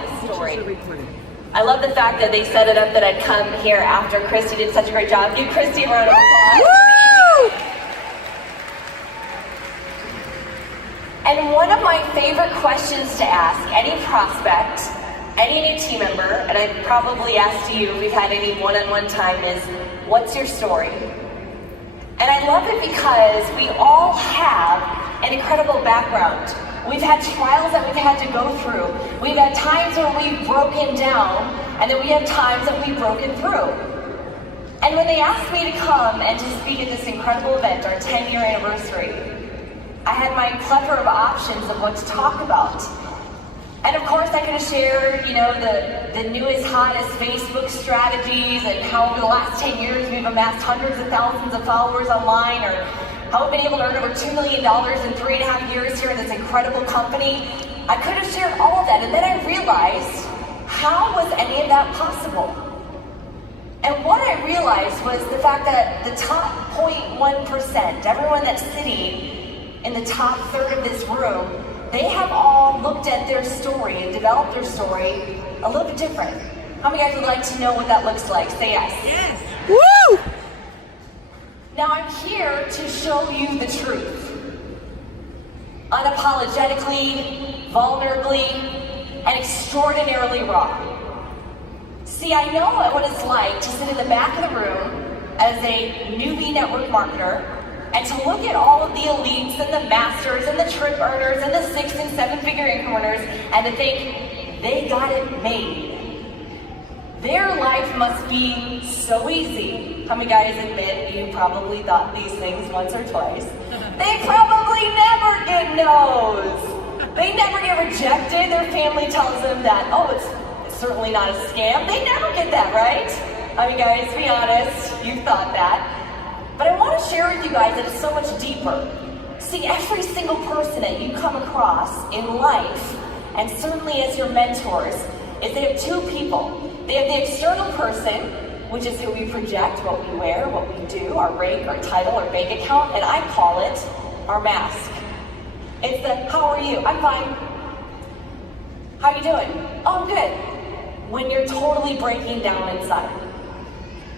have a story. I love the fact that they set it up that I'd come here after Christy did such a great job. Give Christy a round of applause. Woo! And one of my favorite questions to ask any prospect, any new team member, and I've probably asked you if we've had any one-on-one time, is, what's your story? And I love it because we all have an incredible background. We've had trials that we've had to go through. We've had times where we've broken down, and then we have times that we've broken through. And when they asked me to come and to speak at this incredible event, our 10-year anniversary, I had my plethora of options of what to talk about. And of course I could have shared, the newest, hottest Facebook strategies and how over the last 10 years we've amassed hundreds of thousands of followers online, or how we've been able to earn over $2 million in 3.5 years here in this incredible company. I could have shared all of that, and then I realized, how was any of that possible? And what I realized was the fact that the top 0.1%, everyone that's sitting in the top third of this room, they have all looked at their story and developed their story a little bit different. How many of you guys would like to know what that looks like? Say yes. Yes. Woo! Now I'm here to show you the truth. Unapologetically, vulnerably, and extraordinarily raw. See, I know what it's like to sit in the back of the room as a newbie network marketer and to look at all of the elites and the masters and the trip earners and the 6- and 7-figure income earners and to think, they got it made. Their life must be so easy. How many guys admit you probably thought these things once or twice? They probably never get no's. They never get rejected. Their family tells them that, oh, it's certainly not a scam. They never get that, right? I mean, guys, be honest, you thought that. But I want to share with you guys that it's so much deeper. See, every single person that you come across in life, and certainly as your mentors, is they have two people. They have the external person, which is who we project, what we wear, what we do, our rank, our title, our bank account, and I call it our mask. It's the, how are you? I'm fine. How you doing? Oh, I'm good. When you're totally breaking down inside.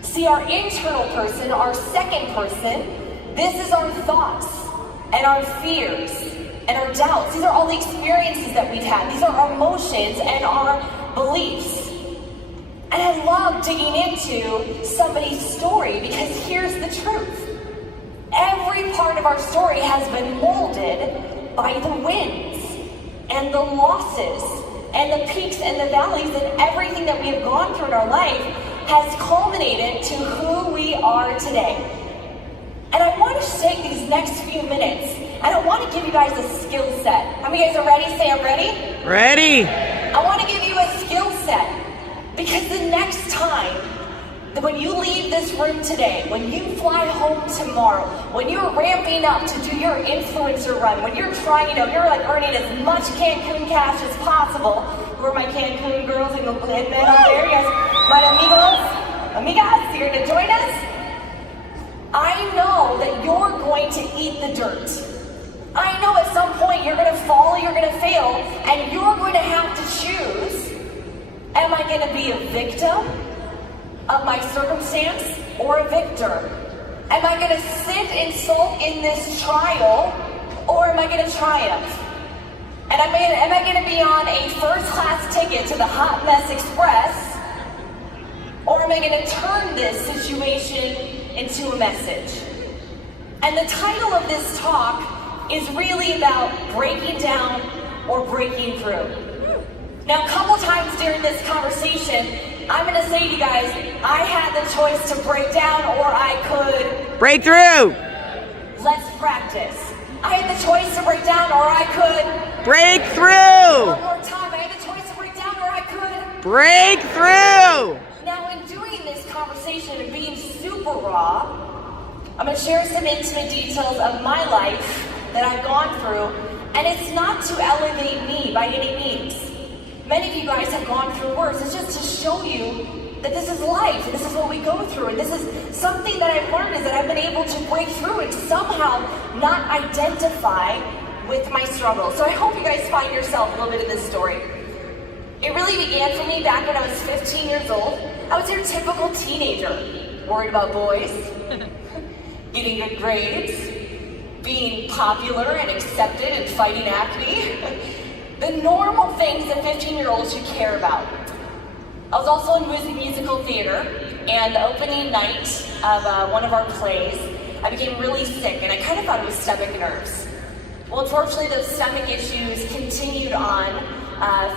See, our internal person, our second person, this is our thoughts and our fears and our doubts. These are all the experiences that we've had. These are our emotions and our beliefs. And I love digging into somebody's story because here's the truth. Every part of our story has been molded by the wins and the losses and the peaks and the valleys, and everything that we have gone through in our life has culminated to who we are today. And I want to take these next few minutes and I want to give you guys a skill set. How many of you guys are ready? Say I'm ready. Ready. I want to give you a skill set because the next time, when you leave this room today, when you fly home tomorrow, when you're ramping up to do your influencer run, when you're trying, you're like earning as much Cancun cash as possible. Who are my Cancun girls and men out there? Yes, my amigos, amigas, you're gonna join us? I know that you're going to eat the dirt. I know at some point you're gonna fall, you're gonna fail, and you're going to have to choose, am I gonna be a victim of my circumstance or a victor? Am I gonna sit and sulk in this trial, or am I gonna triumph? And am I gonna be on a first-class ticket to the Hot Mess Express, or am I gonna turn this situation into a message? And the title of this talk is really about breaking down or breaking through. Now, a couple times during this conversation, I'm gonna say to you guys, I had the choice to break down or I could break through. Let's practice. I had the choice to break down or I could break through. One more time. I had the choice to break down or I could break through. Now, in doing this conversation and being super raw, I'm going to share some intimate details of my life that I've gone through, and it's not to elevate me by any means. Many of you guys have gone through worse. It's just to show you that this is life, and this is what we go through, and this is something that I've learned, is that I've been able to break through and somehow not identify with my struggle. So I hope you guys find yourself a little bit in this story. It It really began for me back when I was 15 years old. I was your typical teenager, worried about boys, getting good grades, being popular and accepted and fighting acne. The normal things that 15-year-olds should care about. I was also in musical theater, and the opening night of one of our plays, I became really sick, and I kind of thought it was stomach nerves. Well, unfortunately, those stomach issues continued on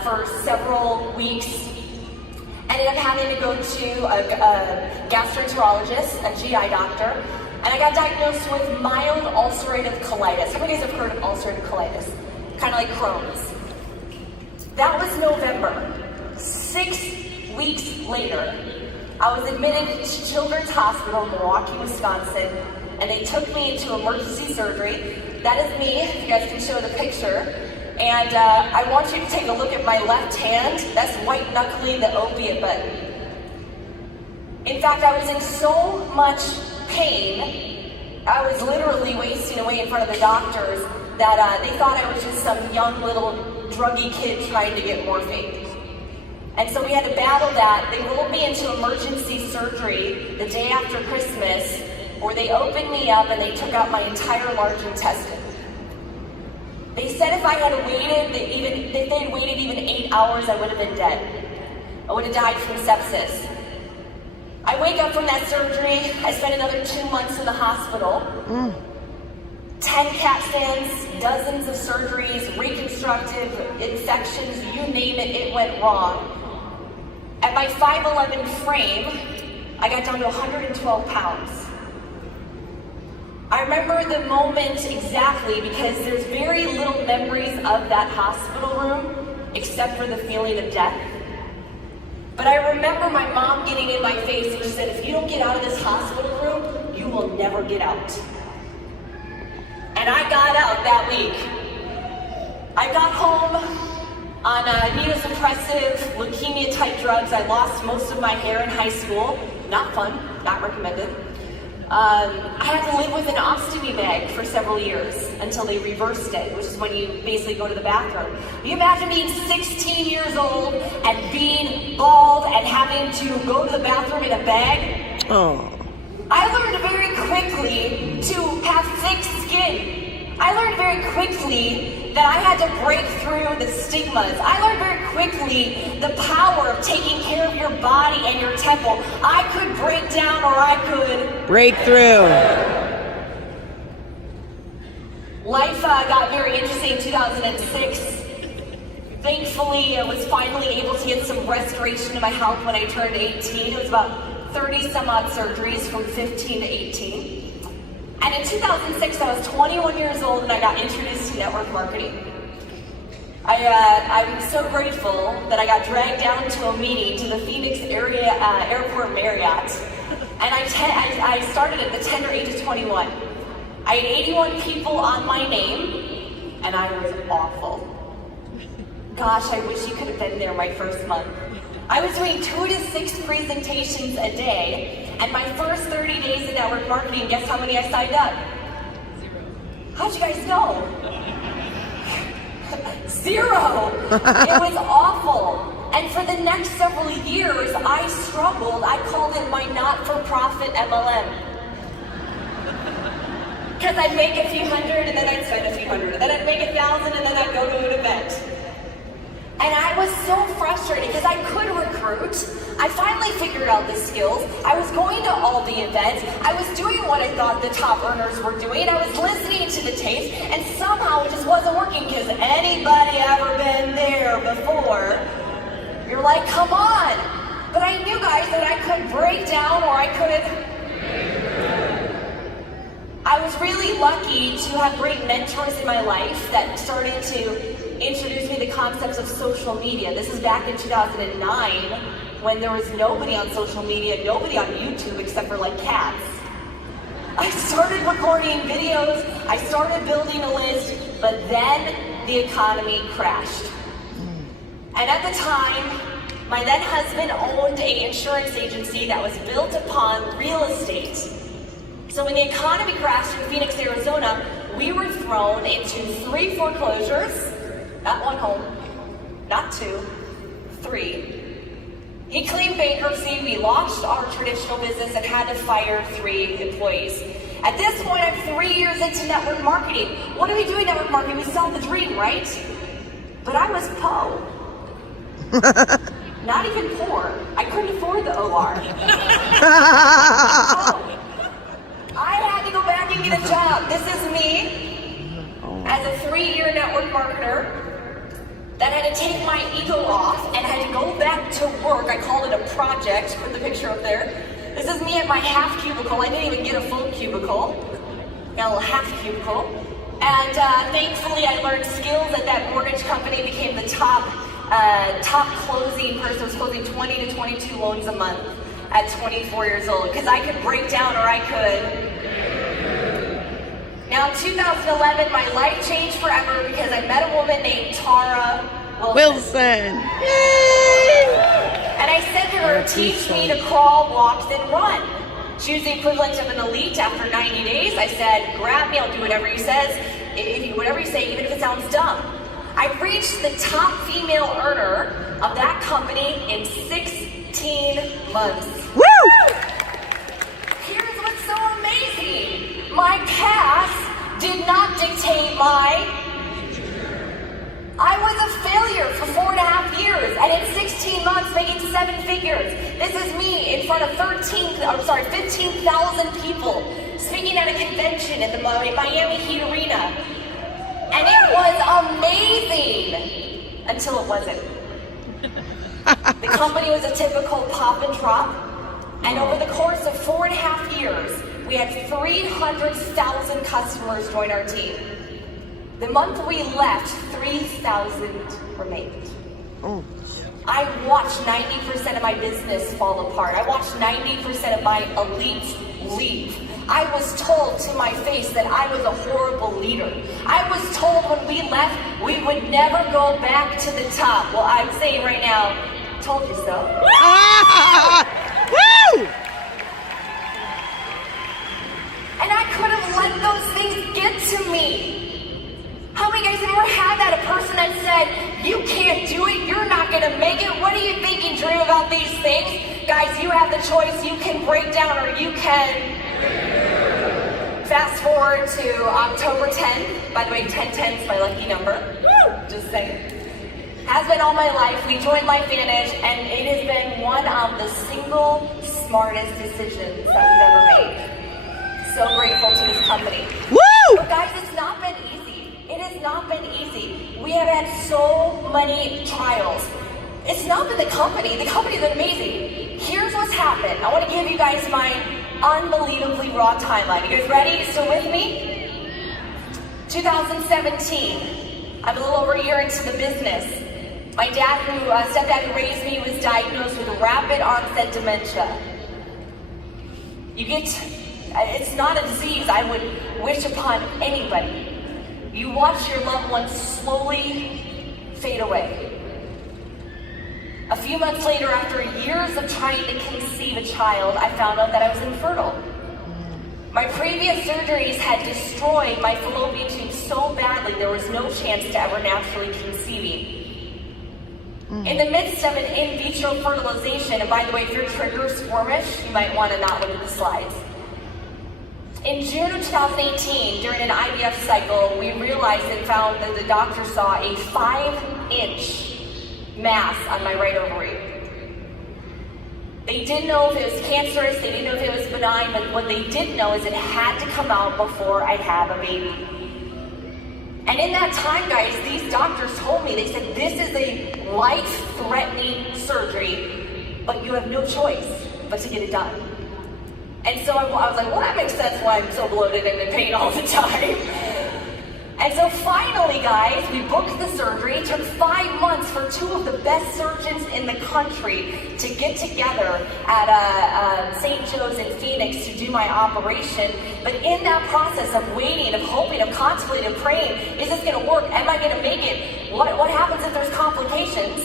for several weeks. Ended up having to go to a gastroenterologist, a GI doctor, and I got diagnosed with mild ulcerative colitis. How many of you guys have heard of ulcerative colitis? Kind of like Crohn's. That was November. 6 weeks later, I was admitted to Children's Hospital in Milwaukee, Wisconsin, and they took me into emergency surgery. That is me, if you guys can show the picture. And I want you to take a look at my left hand. That's white knuckling the opiate button. In fact, I was in so much pain, I was literally wasting away in front of the doctors that they thought I was just some young little druggy kid trying to get morphine. And so we had to battle that. They rolled me into emergency surgery the day after Christmas, where they opened me up and they took out my entire large intestine. They said if I had waited, if they had waited even 8 hours, I would have been dead. I would have died from sepsis. I wake up from that surgery. I spent another 2 months in the hospital. 10 CAT scans, dozens of surgeries, reconstructive infections, you name it, it went wrong. At my 5'11" frame, I got down to 112 pounds. I remember the moment exactly because there's very little memories of that hospital room except for the feeling of death. But I remember my mom getting in my face and she said, if you don't get out of this hospital room, you will never get out. And I got out that week. I got home on immunosuppressive, leukemia-type drugs. I lost most of my hair in high school. Not fun, not recommended. I had to live with an ostomy bag for several years until they reversed it, which is when you basically go to the bathroom. Can you imagine being 16 years old and being bald and having to go to the bathroom in a bag? Oh. I learned very quickly to have thick skin. I learned very quickly that I had to break through the stigmas. I learned very quickly the power of taking care of your body and your temple. I could break down or I could break through. Life got very interesting in 2006. Thankfully, I was finally able to get some restoration to my health when I turned 18. It was about 30 some odd surgeries from 15 to 18. And in 2006, I was 21 years old and I got introduced to network marketing. I'm so grateful that I got dragged down to a meeting to the Phoenix area airport Marriott. And I started at the tender age of 21. I had 81 people on my name and I was awful. Gosh, I wish you could have been there my first month. I was doing 2 to 6 presentations a day, and my first 30 days in network marketing, guess how many I signed up? 0. How'd you guys know? 0. It was awful. And for the next several years, I struggled. I called it my not-for-profit MLM. Because I'd make a few hundred, and then I'd spend a few hundred, and then I'd make 1,000, and then I'd go to an event. And I was so frustrated because I could recruit. I finally figured out the skills. I was going to all the events. I was doing what I thought the top earners were doing. I was listening to the tapes, and somehow it just wasn't working because anybody ever been there before? You're like, come on. But I knew, guys, that I could break down or I could. I was really lucky to have great mentors in my life that started to introduced me to the concepts of social media. This is back in 2009 when there was nobody on social media, nobody on YouTube except for like cats. I started recording videos, I started building a list, but then the economy crashed. And at the time, my then husband owned an insurance agency that was built upon real estate. So when the economy crashed in Phoenix, Arizona, we were thrown into 3 foreclosures. Not 1 home, not 2, 3. 3. He claimed bankruptcy, we launched our traditional business and had to fire 3 employees. At this point, I'm 3 years into network marketing. What are we doing network marketing? We sell the dream, right? But I was po. Not even poor. I couldn't afford the OR. I had to go back and get a job. This is me as a 3-year network marketer that had to take my ego off and had to go back to work. I called it a project. Put the picture up there. This is me at my half cubicle. I didn't even get a full cubicle. Got a little half cubicle. And thankfully I learned skills at that mortgage company, became the top closing person, was closing 20 to 22 loans a month at 24 years old, because I could break down, or I could. Now in 2011, my life changed forever because I met a woman named Tara Wilson. Yay! And I said to her, teach me to crawl, walk, then run. She was the equivalent of an elite after 90 days. I said, grab me, I'll do whatever you say, whatever you say, even if it sounds dumb. I reached the top female earner of that company in 16 months. Woo! Here's what's so amazing. My past did not dictate I was a failure for 4.5 years, and in 16 months making 7 figures. This is me in front of 15,000 people speaking at a convention at the Miami Heat Arena. And it was amazing until it wasn't. The company was a typical pop and drop, and over the course of 4.5 years, we had 300,000 customers join our team. The month we left, 3,000 remained. I watched 90% of my business fall apart. I watched 90% of my elites leave. I was told to my face that I was a horrible leader. I was told when we left, we would never go back to the top. Well, I'm saying right now, told you so. Woo! And I could have let those things get to me. How many guys have ever had that? A person that said, you can't do it, you're not gonna make it, what do you think? You dream about these things? Guys, you have the choice, you can break down or you can. Fast forward to October 10th. By the way, 1010 is my lucky number. Just saying. Has been all my life. We joined LifeVantage, and it has been one of the single smartest decisions that we've ever made. So grateful to this company. Woo! But guys, it's not been easy. It has not been easy. We have had so many trials. It's not been the company. The company's been amazing. Here's what's happened. I want to give you guys my unbelievably raw timeline. You guys ready? Still with me? 2017. I'm a little over a year into the business. My stepdad who raised me was diagnosed with rapid onset dementia. It's not a disease I would wish upon anybody. You watch your loved ones slowly fade away. A few months later, after years of trying to conceive a child, I found out that I was infertile. My previous surgeries had destroyed my fallopian tube so badly there was no chance to ever naturally conceiving. In the midst of an in vitro fertilization, and by the way, if you're trigger squirmish, you might want to not look at the slides. In June of 2018, during an IVF cycle, we realized and found that the doctor saw a 5-inch mass on my right ovary. They didn't know if it was cancerous, they didn't know if it was benign, but what they did know is it had to come out before I'd have a baby. And in that time, guys, these doctors told me, they said, this is a life-threatening surgery, but you have no choice but to get it done. And so I was like, well, that makes sense why I'm so bloated and in pain all the time. And so finally, guys, we booked the surgery. It took 5 months for 2 of the best surgeons in the country to get together at St. Joe's in Phoenix to do my operation. But in that process of waiting, of hoping, of contemplating, of praying, is this going to work? Am I going to make it? What happens if there's complications?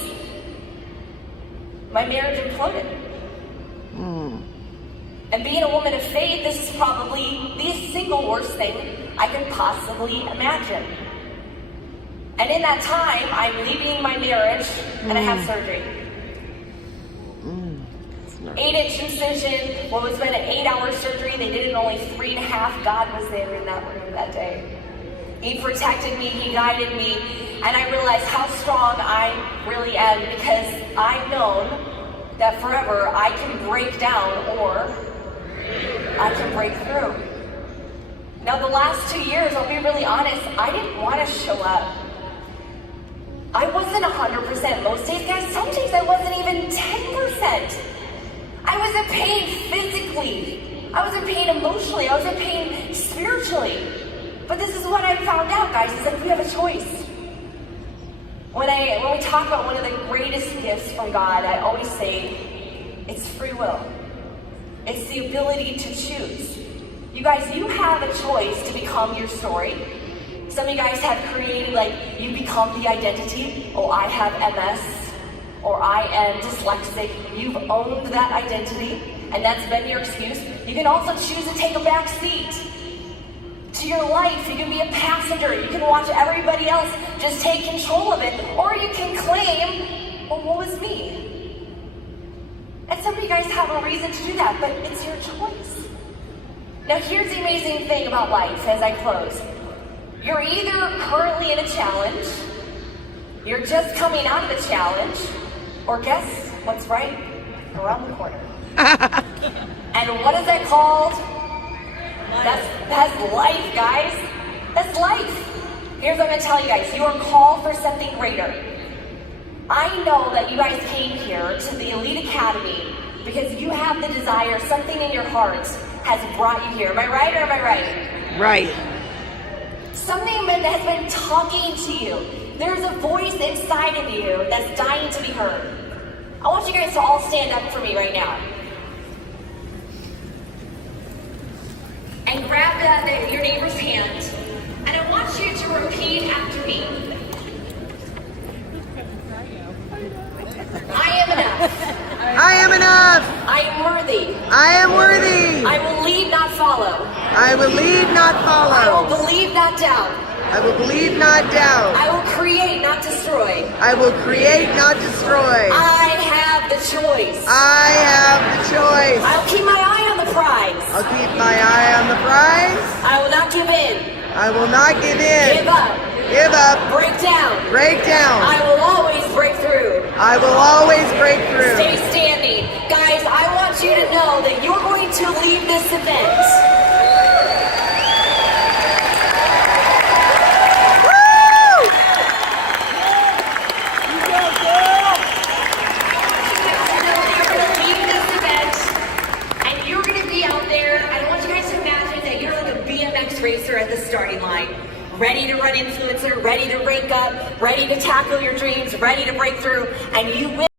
My marriage imploded. And being a woman of faith, this is probably the single worst thing I can possibly imagine. And in that time, I'm leaving my marriage and I have surgery. 8-inch incision, what was been an 8-hour surgery, they did it in only 3.5. God was there in that room that day. He protected me, he guided me, and I realized how strong I really am because I've known that forever I can break down or I can break through. Now the last 2 years, I'll be really honest, I didn't want to show up. I wasn't 100% most days, guys. Some days I wasn't even 10%. I was in pain physically. I was in pain emotionally. I was in pain spiritually. But this is what I found out, guys, is that we have a choice. When we talk about one of the greatest gifts from God, I always say it's free will. It's the ability to choose. You guys, you have a choice to become your story. Some of you guys have created, you become the identity. Oh, I have MS, or I am dyslexic. You've owned that identity, and that's been your excuse. You can also choose to take a back seat to your life. You can be a passenger. You can watch everybody else just take control of it, or you can claim, well, what was me? And some of you guys have a reason to do that, but it's your choice. Now, here's the amazing thing about life as I close. You're either currently in a challenge, you're just coming out of a challenge, or guess what's right around the corner. And what is that called? That's life, guys. That's life. Here's what I'm going to tell you guys. You are called for something greater. I know that you guys came here to the Elite Academy because you have the desire, something in your heart has brought you here. Am I right or am I right? Right. Something that has been talking to you. There's a voice inside of you that's dying to be heard. I want you guys to all stand up for me right now. And grab your neighbor's hand. And I want you to repeat after me. I am enough. I am enough. I am worthy. I am worthy. I will lead, not follow. I will lead, not I will follow. believe, not doubt. I will believe, not doubt. I will create, not destroy. I will create, not destroy. I have the choice. I have the choice. I'll keep my eye on the prize. I'll keep my eye on the prize. I will not give in. I will not give in. Give up. Give up. Break down. Break down. I will always break through. I will always break through. Stay standing. Guys, I want you to know that you're going to leave this event. Racer at the starting line, ready to run influencer, ready to rank up, ready to tackle your dreams, ready to break through, and you will.